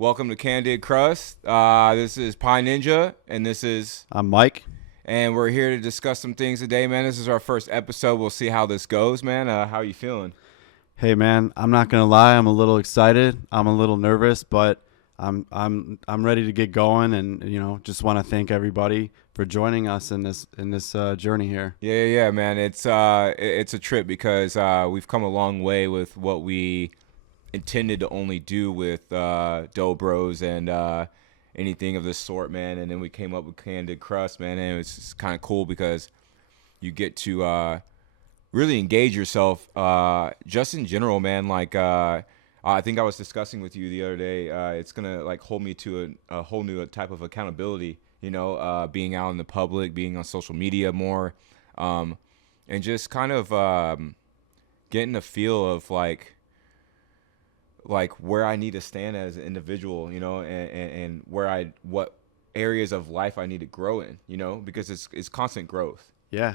Welcome to Candid, Crust. This is Pie Ninja, and I'm Mike. and we're here to discuss some things today, man. This is our first episode. We'll see how this goes, man. How are you feeling? Hey man, I'm not gonna lie, I'm a little excited. I'm a little nervous, but I'm ready to get going, and just want to thank everybody for joining us in this journey here. Yeah, man. It's a trip because we've come a long way with what we intended to only do with Dough Bros and anything of this sort, man. And then we came up with Candid Crust, man, and it's just kind of cool because you get to really engage yourself just in general, man. Like I think I was discussing with you the other day. It's gonna like hold me to a whole new type of accountability. Being out in the public, being on social media more, and just kind of getting a feel of like where I need to stand as an individual, and what areas of life I need to grow in, because it's constant growth. Yeah.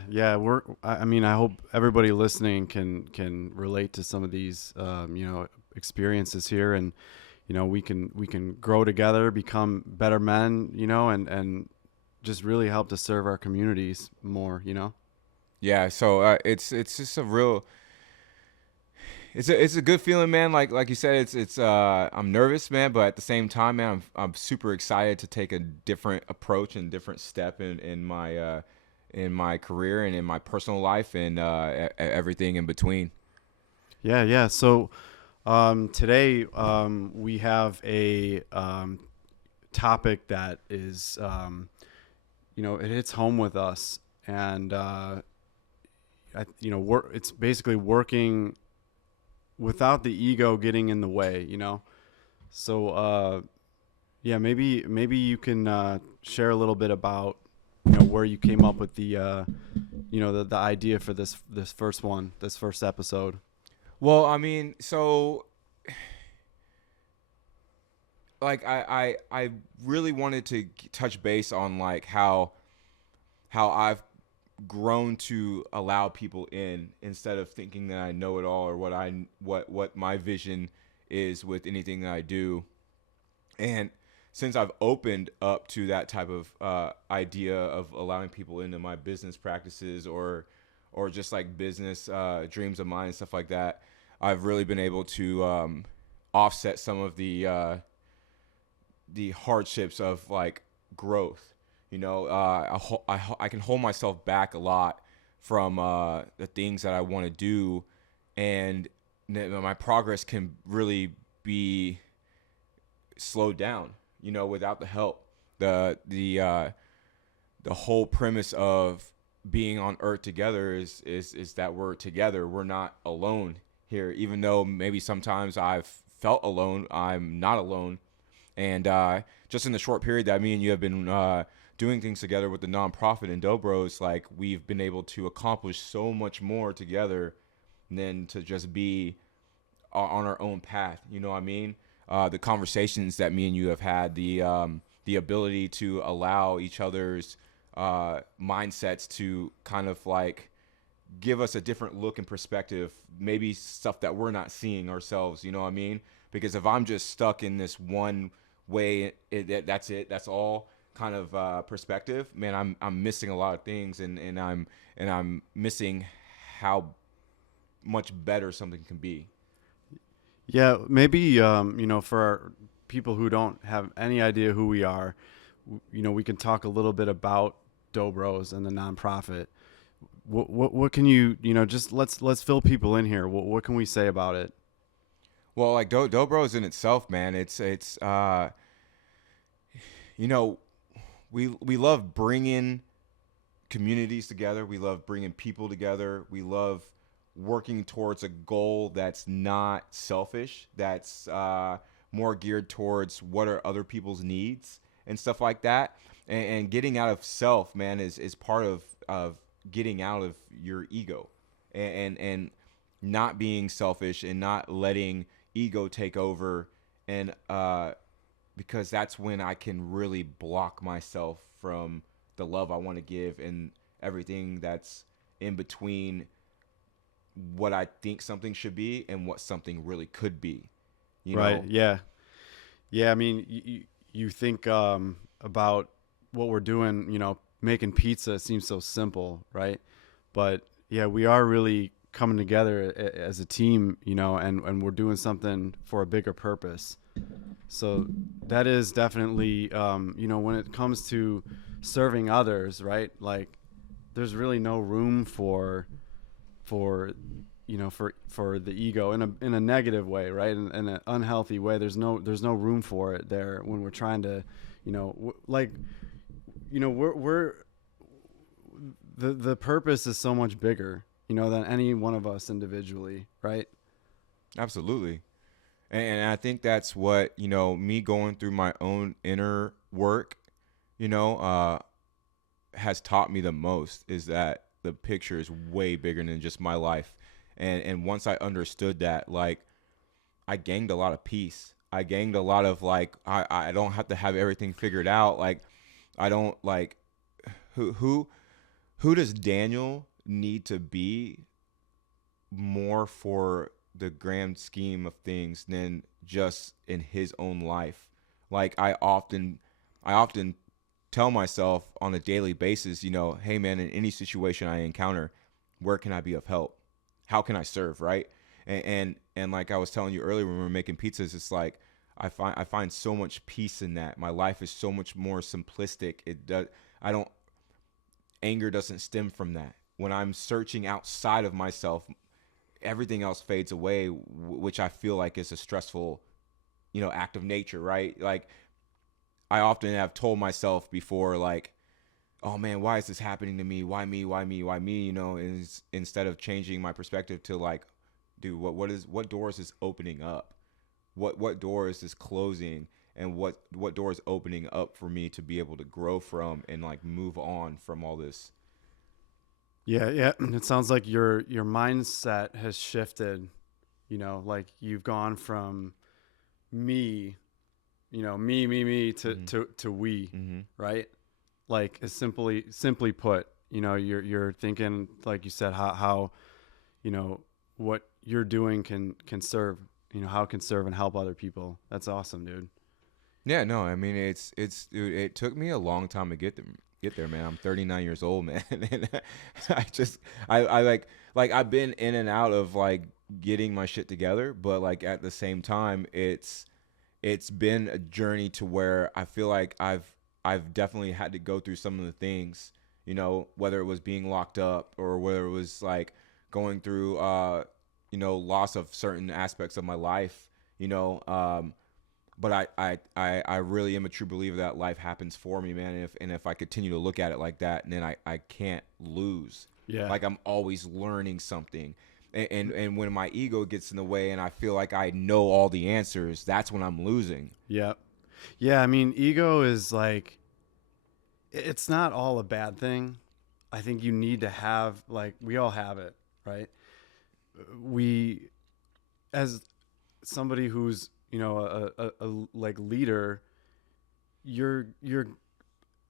I mean, I hope everybody listening can relate to some of these experiences here, and we can grow together, become better men, and just really help to serve our communities more. Yeah, so it's just a real it's a good feeling, man. Like you said, it's I'm nervous, man, but at the same time, man, I'm super excited to take a different approach and different step in my career and in my personal life and everything in between. Yeah. So today we have a topic that is it hits home with us, and it's basically working without the ego getting in the way. So yeah, maybe you can share a little bit about where you came up with the idea for this first episode. Well, I mean, so like I really wanted to touch base on like how I've grown to allow people in instead of thinking that I know it all or what my vision is with anything that I do. And since I've opened up to that type of idea of allowing people into my business practices or just like business dreams of mine and stuff like that, I've really been able to offset some of the hardships of like growth. I can hold myself back a lot from the things that I want to do, and my progress can really be slowed down. Without the help. The whole premise of being on Earth together is that we're together. We're not alone here. Even though maybe sometimes I've felt alone, I'm not alone. And just in the short period that me and you have been doing things together with the nonprofit and Dobros, like we've been able to accomplish so much more together than to just be on our own path. You know what I mean? The conversations that me and you have had, the ability to allow each other's mindsets to kind of like give us a different look and perspective, maybe stuff that we're not seeing ourselves. You know what I mean? Because if I'm just stuck in this one way, that's it. That's all kind of perspective. Man, I'm missing a lot of things, and I'm missing how much better something can be. Yeah, maybe for our people who don't have any idea who we are, we can talk a little bit about Dobros and the nonprofit. What can just let's fill people in here. What can we say about it? Well, like Dobro's in itself, man. It's you know we love bringing communities together. We love bringing people together. We love working towards a goal that's not selfish. That's more geared towards what are other people's needs and stuff like that. And getting out of self, man, is part of getting out of your ego and not being selfish and not letting ego take over and because that's when I can really block myself from the love I want to give and everything that's in between what I think something should be and what something really could be, you Right. know? Yeah. Yeah, I mean, you think about what we're doing, making pizza seems so simple, right? But yeah, we are really coming together as a team, and we're doing something for a bigger purpose. So that is definitely, when it comes to serving others, right? Like, there's really no room for for the ego in a negative way, right? In an unhealthy way. There's no room for it there when we're trying to, like, we're the purpose is so much bigger, than any one of us individually, right? Absolutely. And I think that's what, me going through my own inner work, you know, uh, has taught me the most is that the picture is way bigger than just my life. And once I understood that, like, I gained a lot of peace. I gained a lot of like I don't have to have everything figured out. Like I don't like who who who does Daniel need to be more for the grand scheme of things than just in his own life. Like I often tell myself on a daily basis, hey man, in any situation I encounter, where can I be of help? How can I serve, right? And like I was telling you earlier when we were making pizzas, it's like I find so much peace in that. My life is so much more simplistic. It does I don't anger doesn't stem from that. When I'm searching outside of myself, everything else fades away, which I feel like is a stressful, act of nature, right? Like I often have told myself before, like, oh man, why is this happening to me? Why me? Why me? Why me? Instead of changing my perspective to like, dude, what doors is opening up? What door is this closing? And what door is opening up for me to be able to grow from and like move on from all this. Yeah, yeah. It sounds like your mindset has shifted. Like you've gone from me, me to Mm-hmm. we, Mm-hmm. right? Like as simply put, you're thinking, like you said, how you know what you're doing can serve, how it can serve and help other people. That's awesome, dude. Yeah, no, I mean it's dude, it took me a long time to get there, man. I'm 39 years old, man. And I just I like I've been in and out of like getting my shit together, but like at the same time it's been a journey to where I feel like I've definitely had to go through some of the things, whether it was being locked up or whether it was like going through loss of certain aspects of my life, you know, but I really am a true believer that life happens for me, man. And if I continue to look at it like that, then I can't lose. Yeah. Like I'm always learning something. And when my ego gets in the way and I feel like I know all the answers, that's when I'm losing. Yeah. Yeah, I mean, ego is like, it's not all a bad thing. I think you need to have, like, we all have it, right? We, as somebody who's, like leader, you're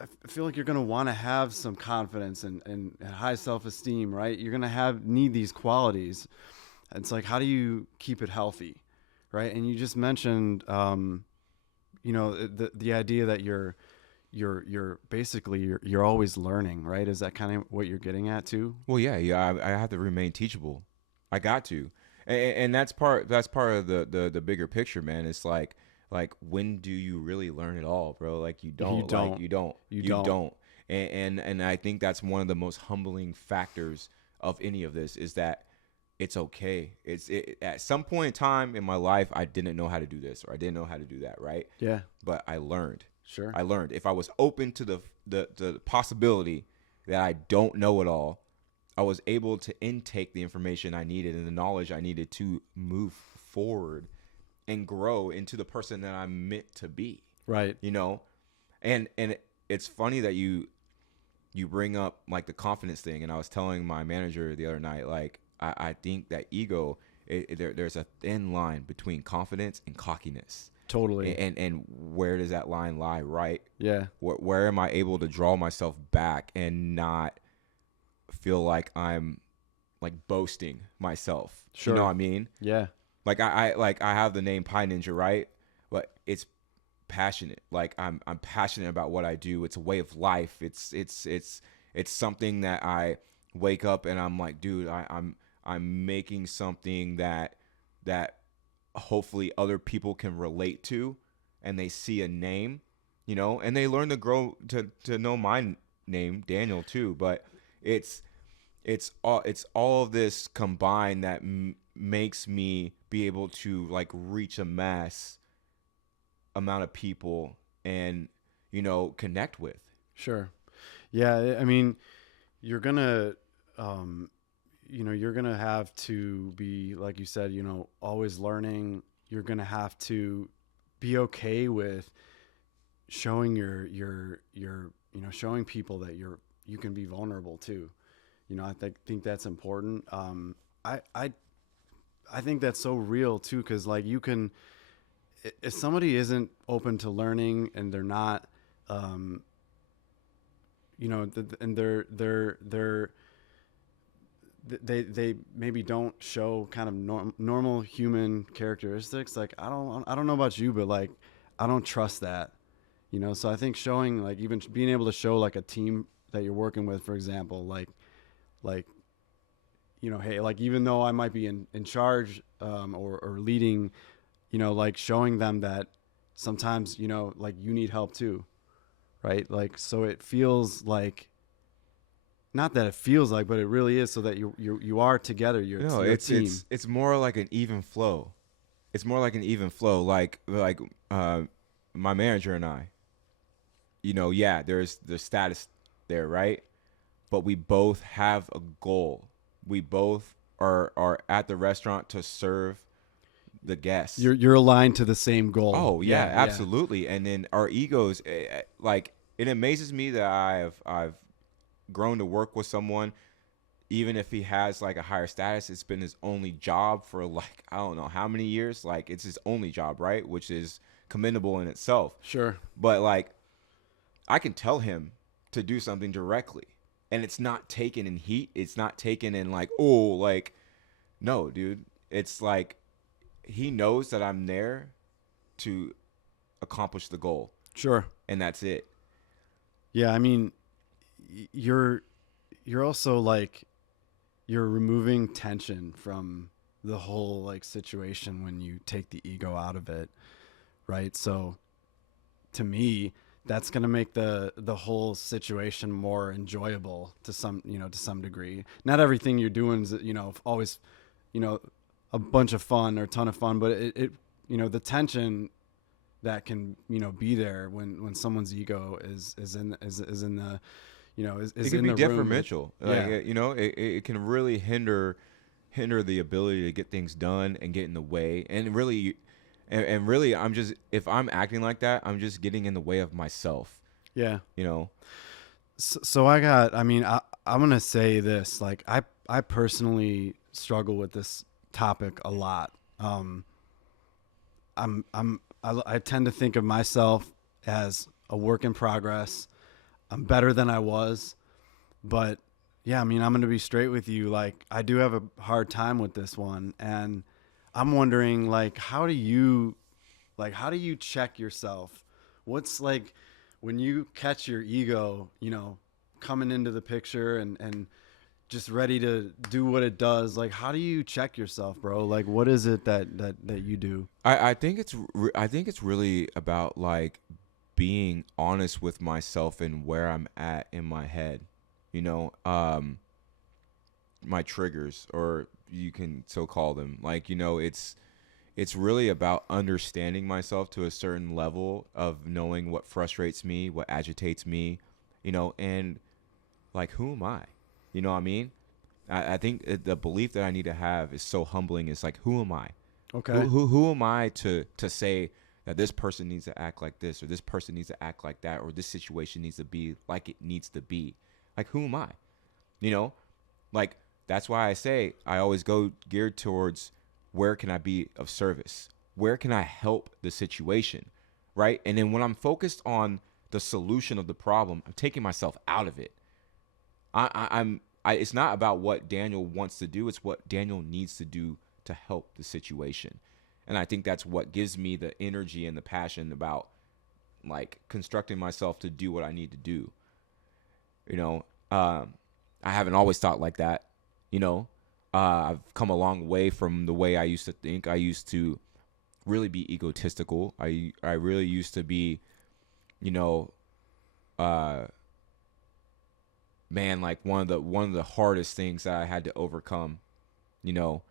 I feel like you're going to want to have some confidence and high self-esteem, right? You're going to need these qualities. It's like, how do you keep it healthy, right? And you just mentioned, the idea that you're basically you're always learning, right? Is that kind of what you're getting at too? Well, yeah, I have to remain teachable. I got to, and that's part of the bigger picture, man. It's like when do you really learn it all, bro? Like you You don't, like don't. you don't, You you don't. don't. And I think that's one of the most humbling factors of any of this is that it's okay. At some point in time in my life, I didn't know how to do this or I didn't know how to do that, right? Yeah. But I learned. Sure. I learned. If I was open to the possibility that I don't know it all, I was able to intake the information I needed and the knowledge I needed to move forward and grow into the person that I'm meant to be. Right. You know, and it's funny that you bring up like the confidence thing. And I was telling my manager the other night, like I think that ego, there's a thin line between confidence and cockiness. Totally. And where does that line lie, right? Yeah. Where am I able to draw myself back and not feel like I'm like boasting myself? You know what Sure. I mean? Yeah. Like I have the name Pie Ninja, right? But it's passionate. Like I'm passionate about what I do. It's a way of life. It's something that I wake up and I'm like, dude, I'm making something that hopefully other people can relate to, and they see a name, and they learn to grow to know my name, Daniel, too. But it's it's all of this combined that makes me be able to like reach a mass amount of people and connect with. Sure. Yeah, I mean, you're gonna, you're gonna have to be, like you said, always learning. You're gonna have to be okay with showing showing people that you can be vulnerable too. I think that's important. I I I think that's so real too, because like you can, if somebody isn't open to learning and they're not, um, and they maybe don't show kind of normal human characteristics. Like I don't know about you, but like I don't trust that. So I think showing, like, even being able to show like a team that you're working with, for example, like hey, like even though I might be in charge, or leading, like showing them that sometimes like you need help too, right? Like, so it feels like, not that it feels like, but it really is, so that you are together. No, You're a team. it's more like an even flow. It's more like an even flow. Like my manager and I. Yeah, there's the status there, right? But we both have a goal. We both are at the restaurant to serve the guests. You're aligned to the same goal. Oh yeah, absolutely. And then our egos, like, it amazes me that I've grown to work with someone, even if he has like a higher status. It's been his only job for like I don't know how many years. Like, it's his only job, right? Which is commendable in itself. Sure. But like, I can tell him to do something directly, and it's not taken in heat. It's not taken in like, oh, like, no, dude. It's like he knows that I'm there to accomplish the goal, Sure. and that's it. Yeah, I mean, you're also like, you're removing tension from the whole like situation when you take the ego out of it, right? So to me, that's going to make the whole situation more enjoyable to some degree. Not everything you're doing is always a bunch of fun or a ton of fun, but it the tension that can be there when someone's ego is in the is It can in be the room. detrimental. Yeah. Like, it can really hinder the ability to get things done and get in the way. And really, if I'm acting like that, I'm just getting in the way of myself. Yeah. You know. So I'm gonna say this. Like, I personally struggle with this topic a lot. I tend to think of myself as a work in progress. I'm better than I was, but yeah, I'm going to be straight with you. Like, I do have a hard time with this one, and I'm wondering, like, how do you check yourself? What's like when you catch your ego, coming into the picture and just ready to do what it does? Like, how do you check yourself, bro? Like, what is it that you do? I think it's really about like being honest with myself and where I'm at in my head. My triggers, or you can so call them. Like, it's really about understanding myself to a certain level of knowing what frustrates me, what agitates me, and like, who am I? You know what I mean? I think the belief that I need to have is so humbling. It's like, who am I? Okay. Who am I to say that this person needs to act like this, or this person needs to act like that, or this situation needs to be like it needs to be? Like, who am I? Like, that's why I say I always go geared towards, where can I be of service? Where can I help the situation? Right? And then when I'm focused on the solution of the problem, I'm taking myself out of it. It's not about what Daniel wants to do. It's what Daniel needs to do to help the situation. And I think that's what gives me the energy and the passion about like constructing myself to do what I need to do. You know, I haven't always thought like that. You know, I've come a long way from the way I used to think. I used to really be egotistical. I really used to be, you know, uh, man, like one of the hardest things that I had to overcome, you know,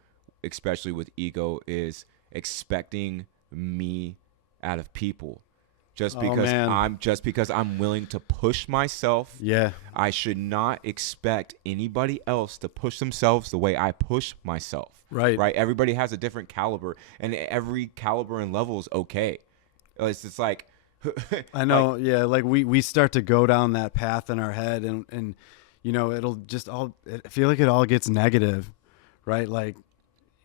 especially with ego, is expecting me out of people. Oh man. Just because I'm willing to push myself, Yeah. I should not expect anybody else to push themselves the way I push myself. Right. Right? Everybody has a different caliber, and every caliber and level is okay. It's just like I know. Yeah. Like we start to go down that path in our head, and you know, it'll just I feel like it all gets negative, right? Like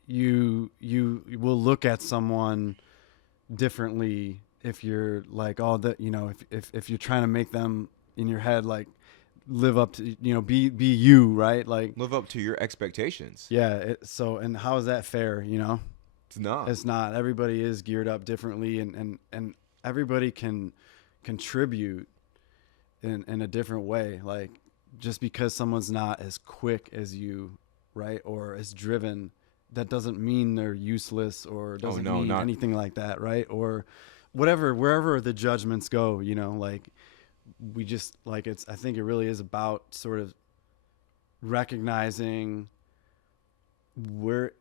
you will look at someone differently if you're like, oh, that, you know, if you're trying to make them in your head like live up to, you know, be you, right? Like live up to your expectations. yeah. So and how is that fair? You know, It's not. it's not. Everybody is geared up differently, and everybody can contribute in a different way. Like just because someone's not as quick as you, right, or as driven, that doesn't mean they're useless or doesn't no, mean not anything like that, right? Or whatever, wherever the judgments go, you know, like we just like I think it really is about sort of recognizing where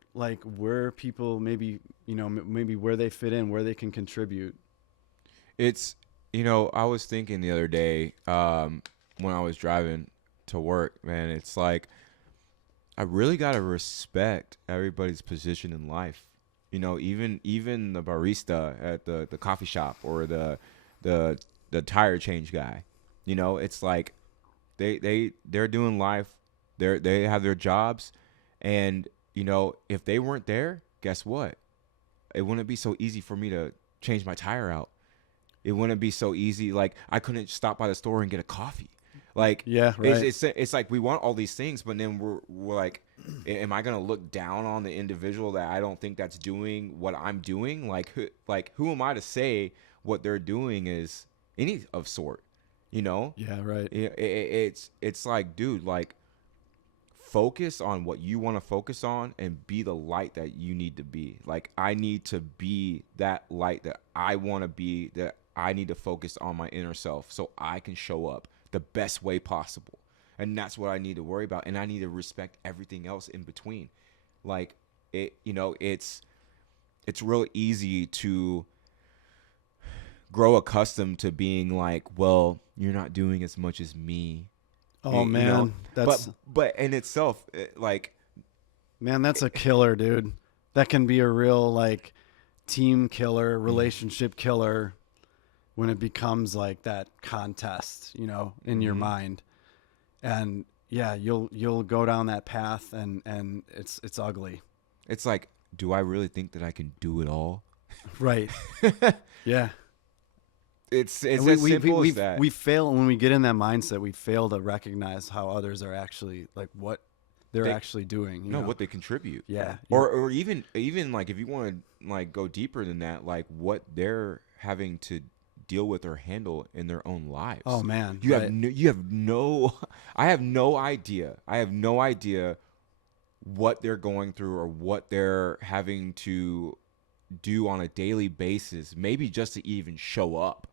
people maybe, you know, maybe where they fit in, where they can contribute. It's, you know, I was thinking the other day, when I was driving to work, man, it's like I really gotta respect everybody's position in life. You know, even the barista at the coffee shop, or the tire change guy. You know, it's like they're doing life. They have their jobs, and you know, if they weren't there, guess what? It wouldn't be so easy for me to change my tire out. It wouldn't be so easy. Like I couldn't stop by the store and get a coffee. Like Yeah, right. it's like we want all these things, but then we're like, am I gonna look down on the individual that I don't think that's doing what I'm doing? Like who am I to say what they're doing is any of sort? You know? Yeah, right. It's like, dude, like focus on what you want to focus on and be the light that you need to be. Like I need to be that light that I want to be, that I need to focus on my inner self so I can show up the best way possible. And that's what I need to worry about. And I need to respect everything else in between. Like it, you know, it's real easy to grow accustomed to being like, well, you're not doing as much as me. Oh man, you know? that's but in itself, like, man, that's a killer, dude. That can be a real like team killer, relationship killer when it becomes like that contest, you know, in your mind. And yeah, you'll go down that path, and it's ugly. It's like, do I really think that I can do it all? Right. Yeah. It's And as simple as that. We fail when we get in that mindset. We fail to recognize how others are actually like what they're actually doing. You know? what they contribute. Yeah. Or even like if you want to like go deeper than that, like what they're having to deal with or handle in their own lives. Oh man, you right. have no I have no idea. I have no idea what they're going through or what they're having to do on a daily basis, maybe just to even show up.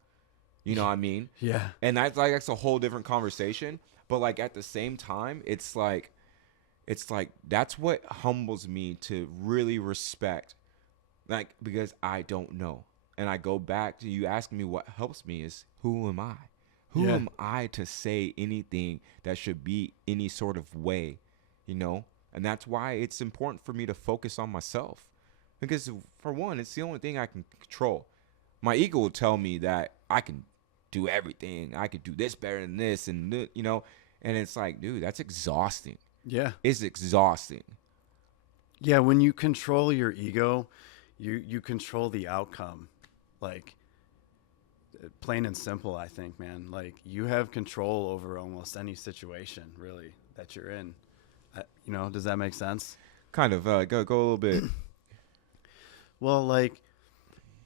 You know what I mean? Yeah. And that's a whole different conversation. But like at the same time, it's like that's what humbles me to really respect, like, because I don't know. And I go back to you asking me what helps me is, who am I? Who am I to say anything that should be any sort of way, you know? And that's why it's important for me to focus on myself. Because for one, it's the only thing I can control. My ego will tell me that I can do everything. I could do this better than this, and you know, and it's like, dude, that's exhausting. Yeah. It's exhausting. Yeah, when you control your ego, you control the outcome. Like plain and simple, I think, man. Like you have control over almost any situation, really, that you're in. You know, does that make sense? Kind of. Go a little bit. Well, like,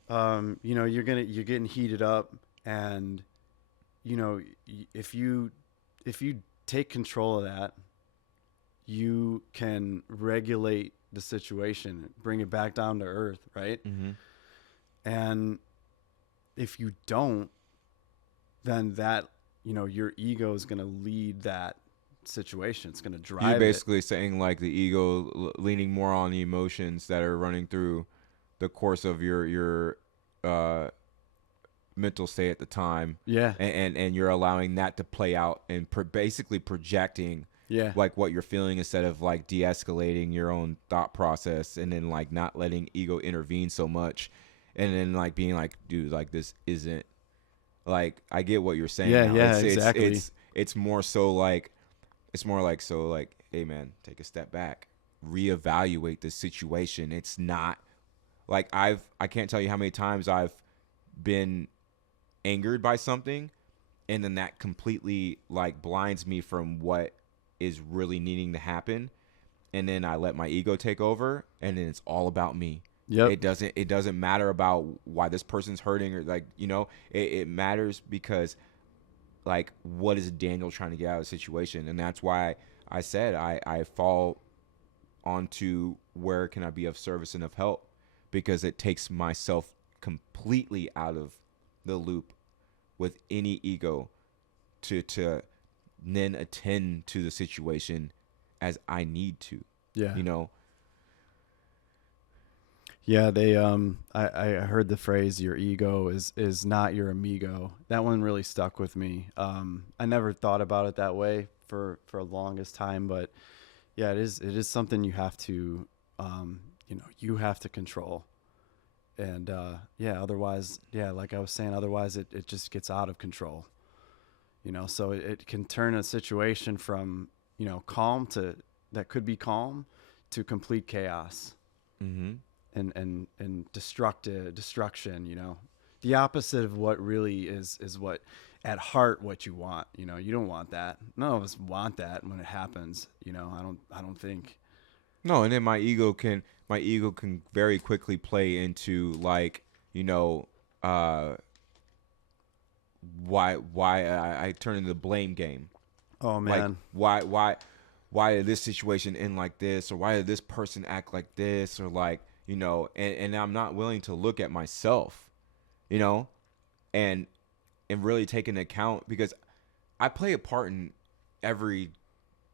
you know, you're getting heated up, And if you take control of that, you can regulate the situation, bring it back down to earth, right? Mm-hmm. And if you don't, then that, your ego is going to lead that situation. It's going to drive You're it. basically saying like the ego leaning more on the emotions that are running through the course of your uh, mental state at the time. Yeah. And you're allowing that to play out and basically projecting Yeah. like what you're feeling instead of like de-escalating your own thought process, and then like not letting ego intervene so much, and then like being like, dude, like this isn't like, I get what you're saying Yeah. now. Yeah. Exactly. It's more so like, it's more like, so like, hey man, take a step back, reevaluate the situation. It's not like I can't tell you how many times I've been angered by something, and then that completely like blinds me from what is really needing to happen, and then I let my ego take over, and then it's all about me. Yep. It doesn't matter about why this person's hurting, or like, it matters because like, what is Daniel trying to get out of the situation? And that's why I said I fall onto where can I be of service and of help, because it takes myself completely out of the loop with any ego to then attend to the situation as I need to. Yeah. You know? Yeah, they I heard the phrase "your ego is not your amigo." That one really stuck with me. I never thought about it that way for the longest time, but yeah, it is something you have to you have to control. And yeah, otherwise, yeah, like I was saying, otherwise it just gets out of control. So it can turn a situation from, calm to, that could be calm, to complete chaos. Mm-hmm. And destruction, the opposite of what really is what at heart what you want. You don't want that. None of us want that when it happens. I don't think. No, and then my ego can very quickly play into like, why I turn into the blame game. Oh man. Like why did this situation end like this, or why did this person act like this, or like, and I'm not willing to look at myself, and really take into account, because I play a part in everything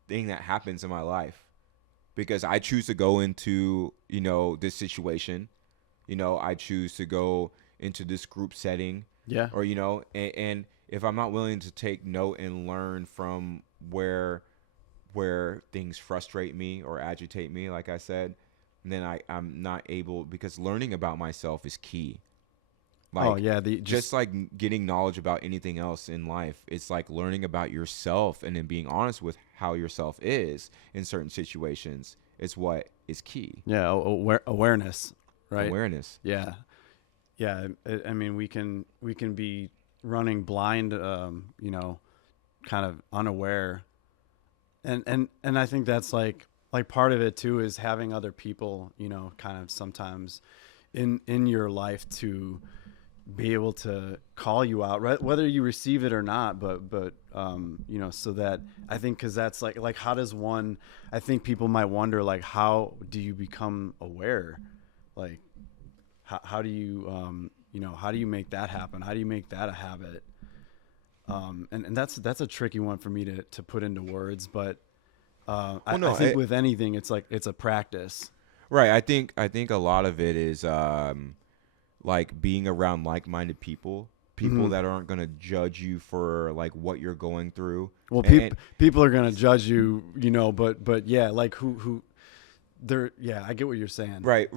that happens in my life, because I choose to go into, this situation, I choose to go into this group setting. Yeah. Or, and if I'm not willing to take note and learn from where things frustrate me or agitate me, like I said, then I'm not able, because learning about myself is key. Like, oh yeah, just like getting knowledge about anything else in life, it's like learning about yourself and then being honest with how yourself is in certain situations is what is key. Yeah, awareness, right? Awareness. Yeah. Yeah, I mean, we can be running blind, kind of unaware, and I think that's like part of it too, is having other people, kind of sometimes in your life to be able to call you out, right, whether you receive it or not, but so that, I think, because that's like how does one, I think people might wonder, like, how do you become aware, like. How do you, how do you make that happen? How do you make that a habit? And that's a tricky one for me to put into words, but I think with anything, it's like, it's a practice. Right. I think a lot of it is like being around like-minded people Mm-hmm. that aren't going to judge you for like what you're going through. Well, people are going to judge you, but yeah, like who they're, yeah, I get what you're saying. Right.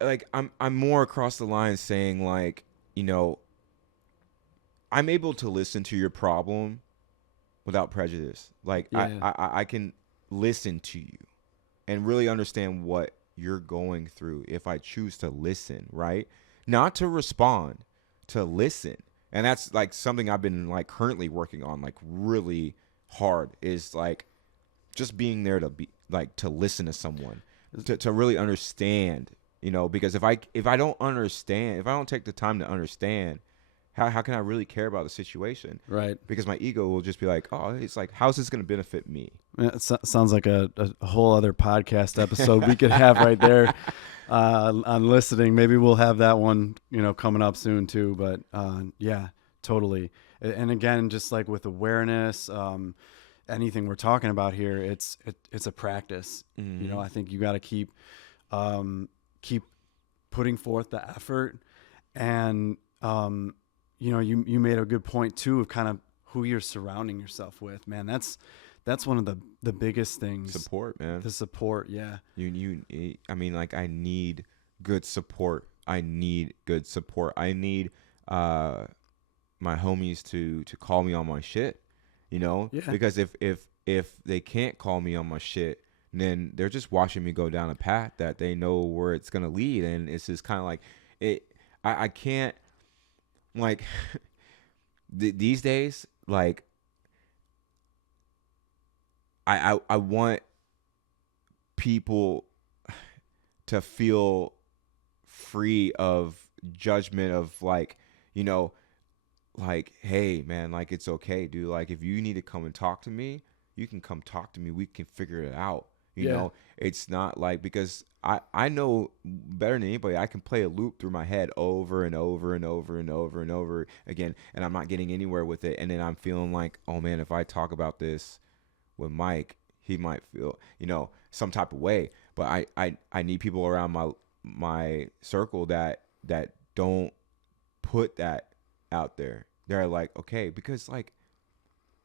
Like I'm more across the line saying like, I'm able to listen to your problem without prejudice. Like, Yeah. I can listen to you and really understand what you're going through if I choose to listen, right? Not to respond, to listen. And that's like something I've been like currently working on, like really hard, is like just being there to be like, to listen to someone, to really understand, because if I don't understand, if I don't take the time to understand, how can I really care about the situation? Right. Because my ego will just be like, oh, it's like, how's this going to benefit me? It sounds like a whole other podcast episode we could have right there on listening. Maybe we'll have that one, coming up soon too. But yeah, totally. And again, just like with awareness, anything we're talking about here, it's a practice. Mm-hmm. I think you got to keep putting forth the effort, and you made a good point too of kind of who you're surrounding yourself with. Man, that's one of the biggest things. Support, man. The support, yeah. I mean, like, I need good support. I need my homies to call me on my shit, Yeah. because if they can't call me on my shit, then they're just watching me go down a path that they know where it's gonna lead, and it's just kind of like it. I can't, like, these days, like, I want people to feel free of judgment of, like, like, hey, man, like, it's okay, dude. Like, if you need to come and talk to me, you can come talk to me. We can figure it out. It's not like, because I know better than anybody. I can play a loop through my head over and over and over and over and over again, and I'm not getting anywhere with it. And then I'm feeling like, oh man, if I talk about this with Mike, he might feel, some type of way. But I need people around my circle that don't put that out there. They're like, okay, because, like,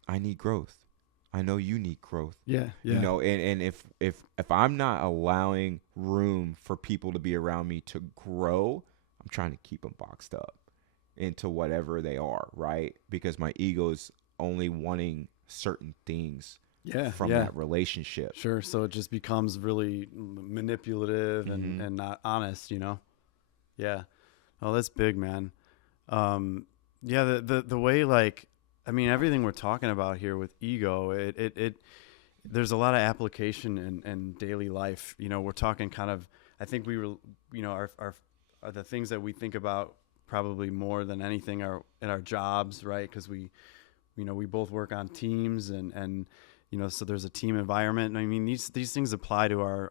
I need growth. I know you need growth. Yeah. And if I'm not allowing room for people to be around me to grow, I'm trying to keep them boxed up into whatever they are, right? Because my ego is only wanting certain things from that relationship. Sure. So it just becomes really manipulative Mm-hmm. and not honest, Yeah. Oh, that's big, man. Yeah. The way, like, I mean, everything we're talking about here with ego, it there's a lot of application in daily life. We're talking kind of, I think we were, are the things that we think about probably more than anything are in our jobs, right? Because we both work on teams and so there's a team environment. I mean, these things apply to our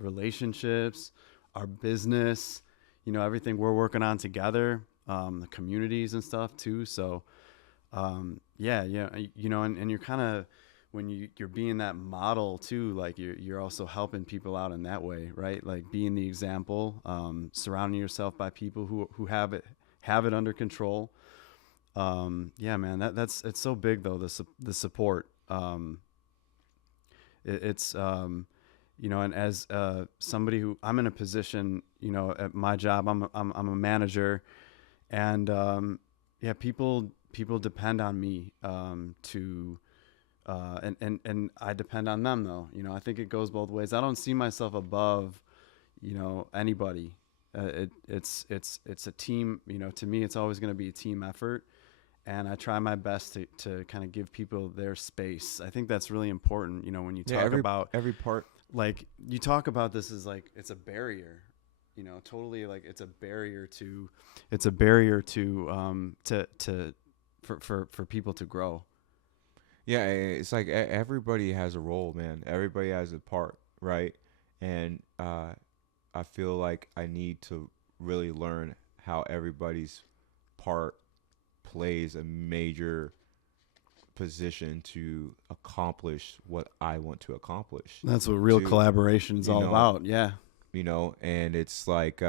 relationships, our business, everything we're working on together, the communities and stuff too. So, and you're kind of, when you're being that model too, like you're also helping people out in that way, right? Like being the example, surrounding yourself by people who have it under control. Yeah, man, it's so big though, the support. And as somebody who, I'm in a position, at my job, I'm a manager, and people depend on me to and I depend on them though. I think it goes both ways. I don't see myself above anybody. It's a team. To me, it's always going to be a team effort, and I try my best to kind of give people their space. I think that's really important. When you talk about every part, like, you talk about this as like it's a barrier. Totally, like it's a barrier for people to grow. Yeah, it's like everybody has a role, man. Everybody has a part, right? And I feel like I need to really learn how everybody's part plays a major position to accomplish what I want to accomplish. That's what real collaboration is all about. Yeah. And it's like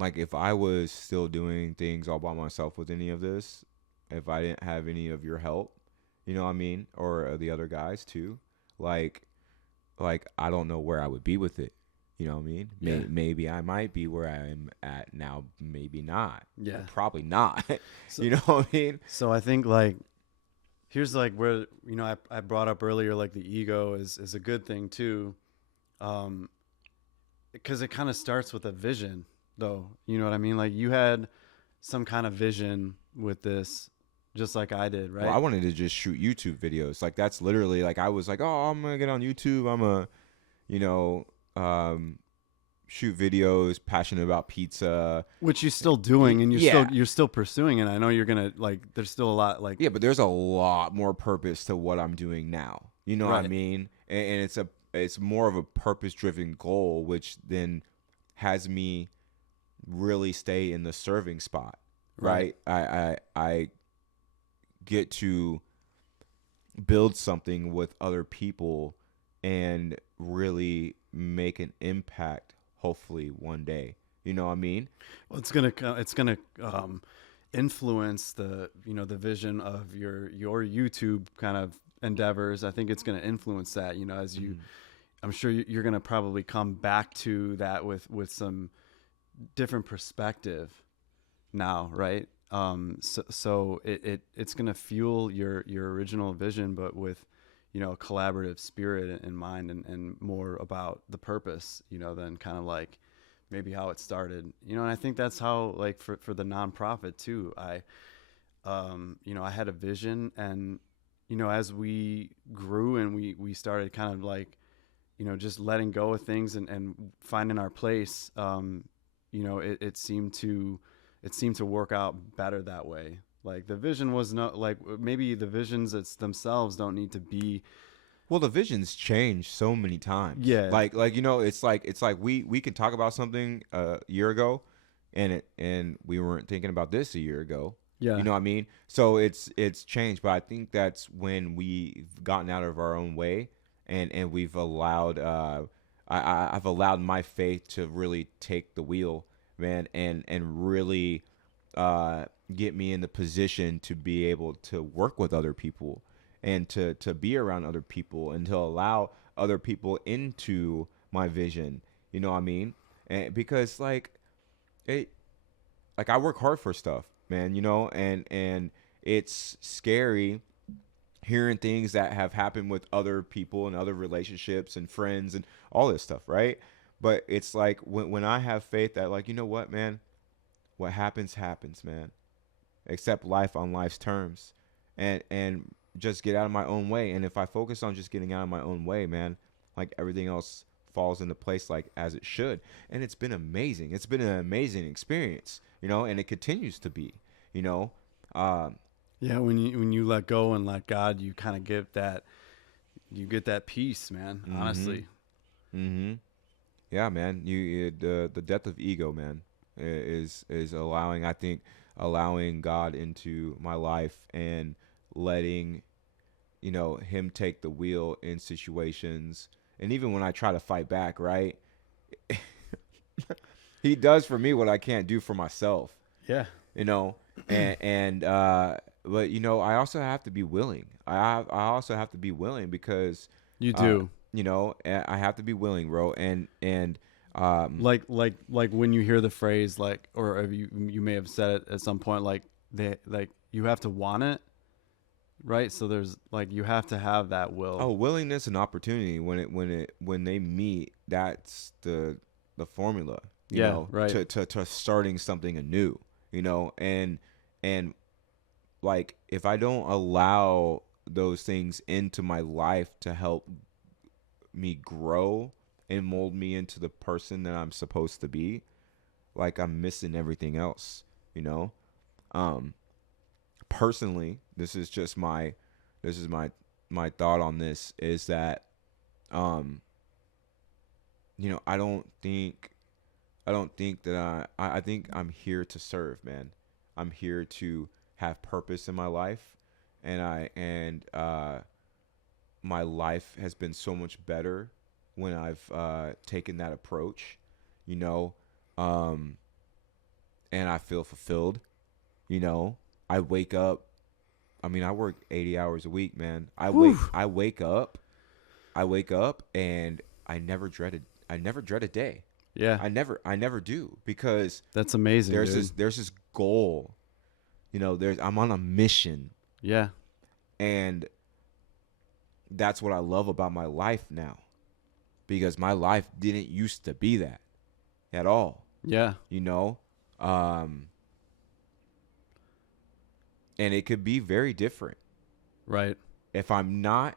if I was still doing things all by myself with any of this, if I didn't have any of your help, what I mean, or the other guys too, like I don't know where I would be with it. You know what I mean? Yeah. Maybe I might be where I am at now. Maybe not. Yeah. Probably not. So, you know what I mean? So I think, like, here's like where, I brought up earlier, like the ego is a good thing too. Because it kind of starts with a vision though. You know what I mean? Like, you had some kind of vision with this, just like I did, right? Well, I wanted to just shoot YouTube videos. Like, that's literally, like, I was like, oh, I'm going to get on YouTube. I'm going to, shoot videos, passionate about pizza. Which you're still doing, and Yeah. you're still pursuing it. I know you're gonna there's still a lot Yeah, but there's a lot more purpose to what I'm doing now. You know what I Right. mean? And it's more of a purpose driven goal, which then has me really stay in the serving spot. Right. Right? I get to build something with other people and really make an impact, hopefully one day. You know what I mean? Well, it's gonna influence the the vision of your YouTube kind of endeavors. I think it's gonna influence that. As you, I'm sure you're gonna probably come back to that with some different perspective now, right? So it's gonna fuel your original vision, but with a collaborative spirit in mind, and more about the purpose, than kind of like maybe how it started, and I think that's how, like, for the nonprofit too. I had a vision, and as we grew and we started kind of like just letting go of things and finding our place, it seemed to work out better that way. Like, the vision was not like, maybe the visions themselves don't need to be. Well, the vision's changed so many times. Yeah. It's like we could talk about something a year ago, and we weren't thinking about this a year ago. Yeah. You know what I mean? So it's changed, but I think that's when we've gotten out of our own way, and we've allowed I've allowed my faith to really take the wheel, man, and really get me in the position to be able to work with other people and to be around other people and to allow other people into my vision. You know what I mean? And because I work hard for stuff, man, and it's scary hearing things that have happened with other people and other relationships and friends and all this stuff, right? But it's like when I have faith that, like, you know what, man, what happens happens, man. Accept life on life's terms, and just get out of my own way. And if I focus on just getting out of my own way, man, like, everything else falls into place like as it should. And it's been amazing. It's been an amazing experience, and it continues to be, you know. Yeah, when you let go and let God, you kind of get that peace, man. Mhm. Honestly. Mhm. Yeah, man. The death of ego, man, is allowing, I think, allowing God into my life and letting him take the wheel in situations. And even when I try to fight back, right? He does for me what I can't do for myself. Yeah. And but I also have to be willing. I also have to be willing because You do. I have to be willing, bro. And like when you hear the phrase, like, or if you may have said it at some point, like, you have to want it, right? So there's, like, you have to have that will. oh, willingness and opportunity, when they meet, that's the formula, right. to starting something anew, and like, if I don't allow those things into my life to help me grow and mold me into the person that I'm supposed to be, like, I'm missing everything else, um personally, this is my thought on this, is that I don't think that I think I'm here to serve, man. I'm here to have purpose in my life, and my life has been so much better when I've taken that approach, you know, um, and I feel fulfilled. I wake up. I mean, I work 80 hours a week, man. Whew. I wake up, and I never dread a day. Yeah. I never do, because That's amazing, there's dude. this goal. I'm on a mission, Yeah. and that's what I love about my life now, because my life didn't used to be that at all. Yeah. And it could be very different Right. if I'm not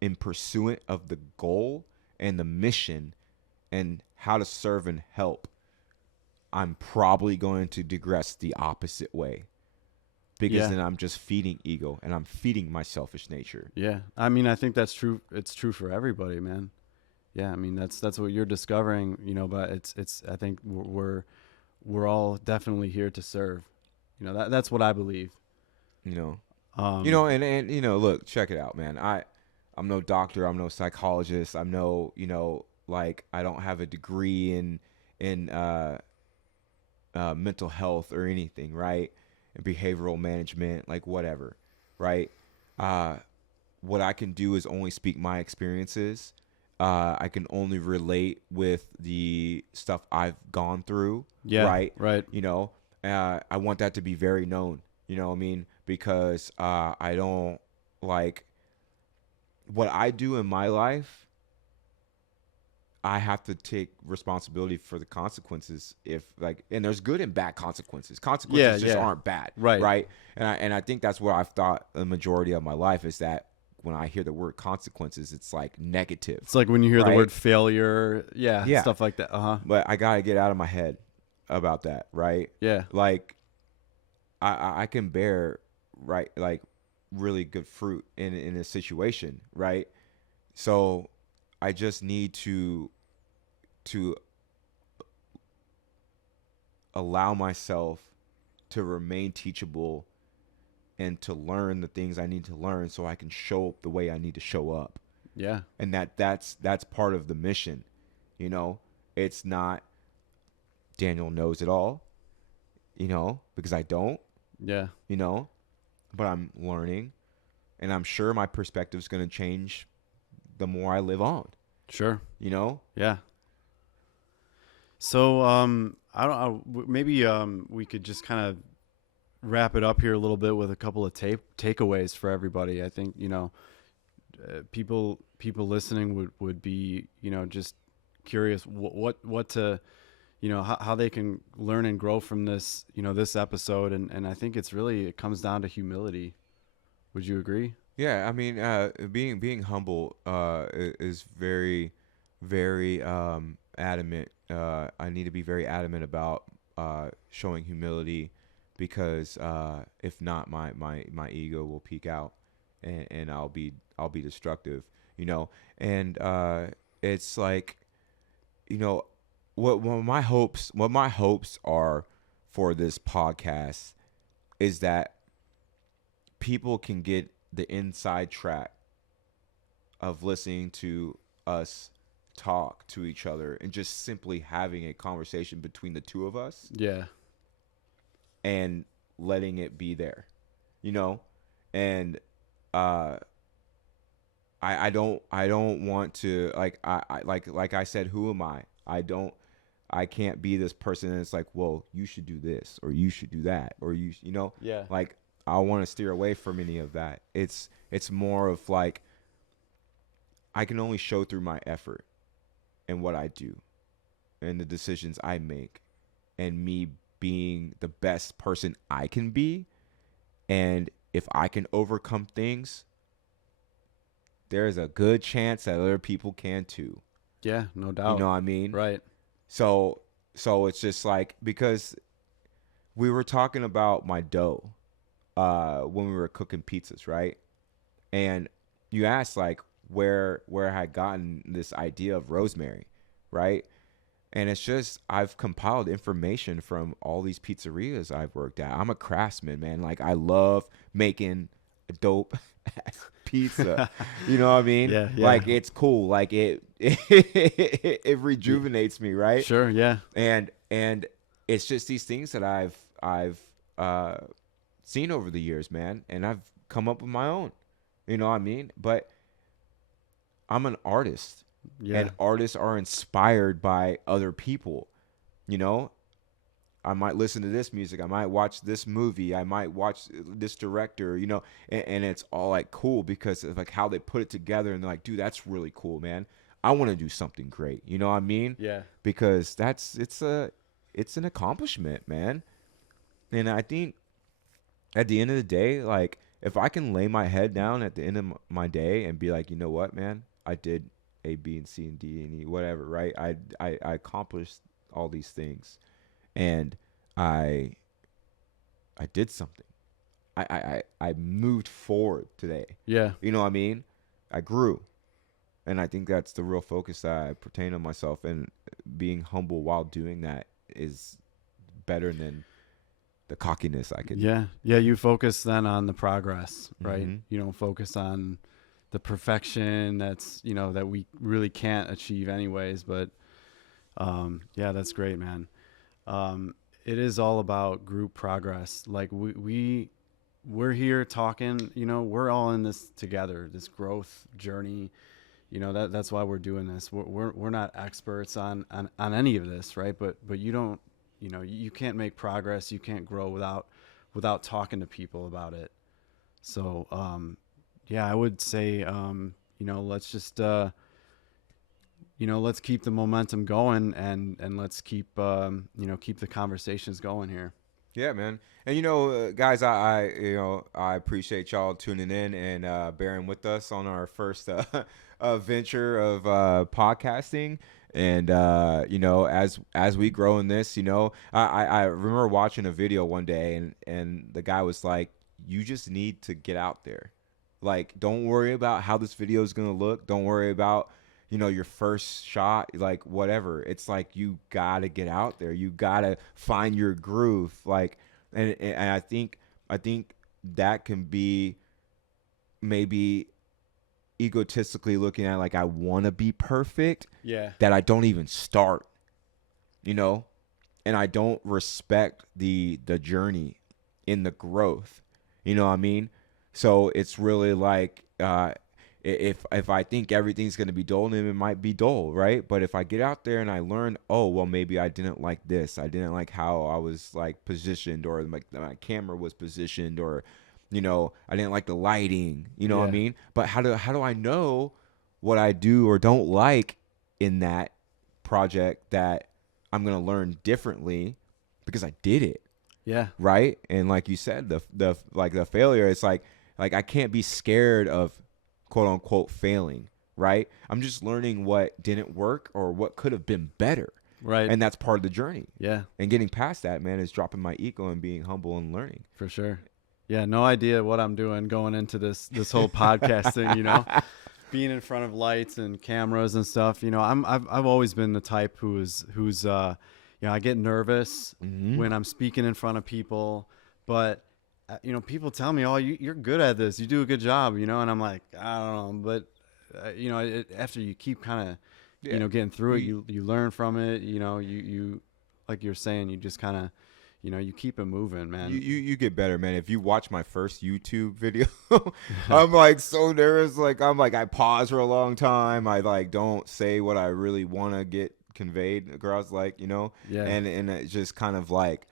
in pursuit of the goal and the mission and how to serve and help, I'm probably going to digress the opposite way, because then I'm just feeding ego and I'm feeding my selfish nature. Yeah. I mean, I think that's true. It's true for everybody, man. Yeah. I mean, that's what you're discovering, but I think we're all definitely here to serve. That's what I believe. You know, Um, and look, check it out, man. I'm no doctor. I'm no psychologist. I'm no, like I don't have a degree in mental health or anything, right? And behavioral management, like whatever, right? Uh, what I can do is only speak my experiences. I can only relate with the stuff I've gone through, yeah. right? Right. I want that to be very known, you know what I mean? Because I don't like what I do in my life. I have to take responsibility for the consequences and there's good and bad consequences. Consequences just aren't bad. Right. Right. And I think that's what I've thought the majority of my life is that when I hear the word consequences, it's like negative. It's like when you hear the right? word failure, yeah, stuff like that. But I got to get out of my head about that. Right. Yeah. Like I can bear, right, like really good fruit in a situation. Right. So I just need to allow myself to remain teachable and to learn the things I need to learn so I can show up the way I need to show up. Yeah. And that's part of the mission. It's not Daniel knows it all, because I don't. Yeah. But I'm learning, and I'm sure my perspective's going to change the more I live on. Sure. Yeah. So, I don't. Maybe we could just kind of wrap it up here a little bit with a couple of takeaways for everybody. I think people listening would be just curious what to how they can learn and grow from this this episode, and I think it comes down to humility. Would you agree? Yeah, I mean, being humble is very, very adamant. I need to be very adamant about showing humility, because if not, my ego will peak out, and I'll be destructive. And it's like, what my hopes are for this podcast is that people can get the inside track of listening to us talk to each other and just simply having a conversation between the two of us. Yeah. And letting it be there, and I don't want to, like I said, who am I? I can't be this person that's like, well, you should do this or you should do that, or Yeah. like I want to steer away from any of that. It's more of like, I can only show through my effort and what I do and the decisions I make and me being the best person I can be. And if I can overcome things, there's a good chance that other people can too. Yeah, no doubt. You know what I mean? Right. So it's just like, because we were talking about my dough when we were cooking pizzas, right? And you asked like where I had gotten this idea of rosemary, right? And it's just, I've compiled information from all these pizzerias I've worked at. I'm a craftsman, man. Like, I love making a dope pizza. You know what I mean? Yeah. Like, it's cool. Like, it rejuvenates me, right? Sure. Yeah. And it's just these things that I've seen over the years, man. And I've come up with my own. You know what I mean? But I'm an artist. Yeah. And artists are inspired by other people. I might listen to this music. I might watch this movie. I might watch this director, and it's all like cool because of like how they put it together. And they're like, dude, that's really cool, man. I want to do something great. You know what I mean? Yeah. Because it's an accomplishment, man. And I think at the end of the day, like, if I can lay my head down at the end of my day and be like, you know what, man, I did A, B, and C, and D, and E, whatever, right? I accomplished all these things, and I I did something. I moved forward today. Yeah. You know what I mean? I grew. And I think that's the real focus that I pertain to myself. And being humble while doing that is better than the cockiness I could. Yeah. Yeah. You focus then on the progress, right? Mm-hmm. You don't focus on the perfection that's, that we really can't achieve anyways. But yeah, that's great, man. It is all about group progress. Like we're here talking, we're all in this together, this growth journey. That's why we're doing this. We're not experts on any of this, right? But you don't, you can't make progress. You can't grow without talking to people about it. So, yeah, I would say, let's just, let's keep the momentum going and let's keep, keep the conversations going here. Yeah, man. And guys, I appreciate y'all tuning in and bearing with us on our first venture of podcasting. And as we grow in this, I remember watching a video one day, and the guy was like, "You just need to get out there. Like, don't worry about how this video is gonna look. Don't worry about." Your first shot, like whatever. It's like you gotta get out there. You gotta find your groove. Like, and I think that can be maybe egotistically looking at like I want to be perfect. Yeah. That I don't even start. And I don't respect the journey in the growth. You know what I mean? So it's really like if I think everything's going to be dull, then it might be dull, right? But if I get out there and I learn, oh, well, maybe I didn't like this. I didn't like how I was like positioned, or like my camera was positioned, or I didn't like the lighting, what I mean? But how do I know what I do or don't like in that project that I'm going to learn differently because I did it. Yeah. Right? And like you said, the failure, it's like I can't be scared of quote unquote failing, right? I'm just learning what didn't work or what could have been better. Right. And that's part of the journey. Yeah. And getting past that, man, is dropping my ego and being humble and learning. For sure. Yeah, no idea what I'm doing going into this whole podcasting, being in front of lights and cameras and stuff. I've always been the type who's I get nervous when I'm speaking in front of people, but people tell me, "Oh, you're good at this. You do a good job," and I'm like, I don't know, but after you keep kind of getting through it, you learn from it. You like you're saying, you just kind of you keep it moving, man. You get better, man. If you watch my first YouTube video, I'm like so nervous. Like I pause for a long time. I like don't say what I really want to get conveyed across, like, Yeah. And it's just kind of like,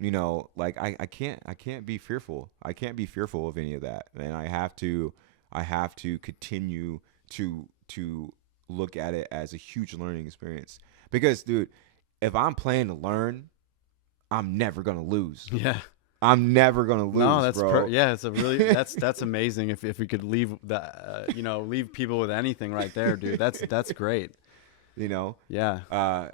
like I can't be fearful. I can't be fearful of any of that. And I have to continue to look at it as a huge learning experience. Because, dude, if I'm playing to learn, I'm never gonna lose. Yeah. I'm never gonna lose. No, that's bro. it's a really that's amazing. If we could leave leave people with anything right there, dude. That's great. Yeah.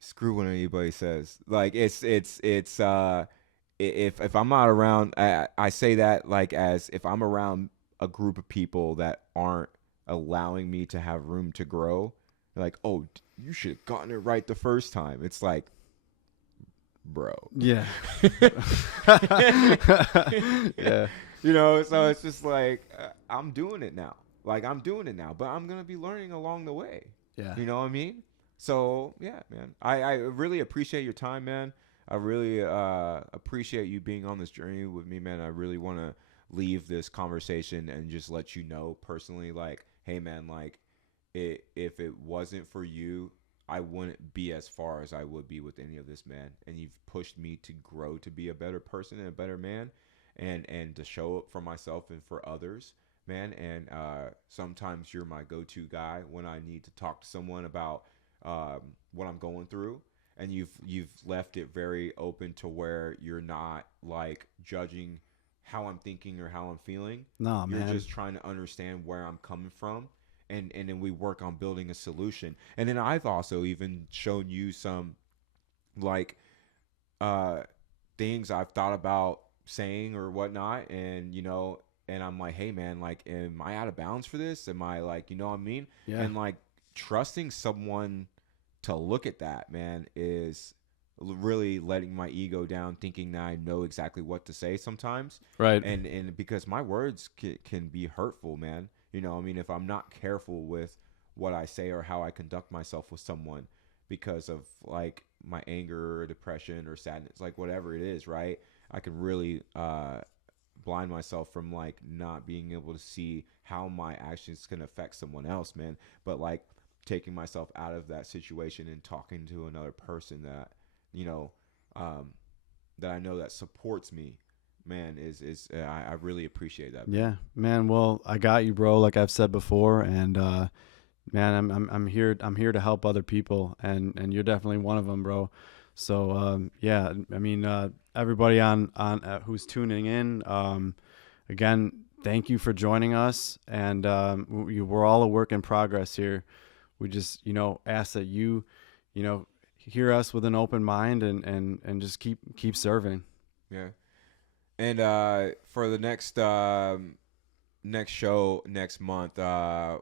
Screw what anybody says. Like it's if I'm not around, I say that like as if I'm around a group of people that aren't allowing me to have room to grow, like, oh, you should have gotten it right the first time. It's like, bro. Yeah. Yeah. So it's just like I'm doing it now. Like I'm doing it now, but I'm gonna be learning along the way. Yeah. You know what I mean? So yeah, man. I really appreciate your time, man. I really appreciate you being on this journey with me, man. I really want to leave this conversation and just let you know personally, like, hey, man, like, if it wasn't for you, I wouldn't be as far as I would be with any of this, man. And you've pushed me to grow to be a better person and a better man, and to show up for myself and for others, man. And sometimes you're my go-to guy when I need to talk to someone about what I'm going through. And you've left it very open to where you're not like judging how I'm thinking or how I'm feeling. No, You're man. just trying to understand where I'm coming from and then we work on building a solution. And then I've also even shown you some like uh things I've thought about saying or whatnot, and and I'm like, hey man, like, am I out of bounds for this? Am I like, you know what I mean? Yeah. And like trusting someone to look at that, man, is really letting my ego down, thinking that I know exactly what to say sometimes. Right. And because my words can be hurtful, man. I mean, if I'm not careful with what I say or how I conduct myself with someone because of like my anger or depression or sadness, like whatever it is, right? I can really blind myself from like not being able to see how my actions can affect someone else, man. But like taking myself out of that situation and talking to another person that you know um, that I know that supports me, man, is I really appreciate that, man. Yeah, man. Well, I got you, bro. Like I've said before, and man, I'm here. I'm here to help other people, and you're definitely one of them, bro. So yeah, I mean, everybody on who's tuning in, again, thank you for joining us, and we're all a work in progress here. We just ask that you hear us with an open mind, and just keep serving. Yeah. And for the next show next month, I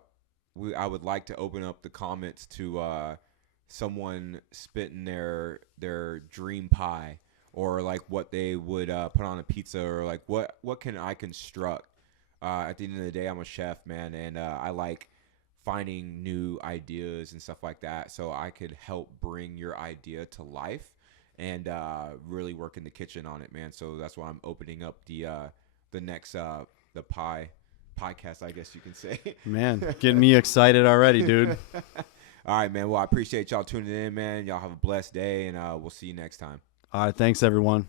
would like to open up the comments to someone spitting their dream pie, or like what they would put on a pizza, or like what can I construct. At the end of the day, I'm a chef, man, and I like finding new ideas and stuff like that, so I could help bring your idea to life and really work in the kitchen on it, man. So that's why I'm opening up the next the podcast, I guess you can say. Man, getting me excited already, dude. All right, man. Well, I appreciate y'all tuning in, man. Y'all have a blessed day, and we'll see you next time. All right, thanks everyone.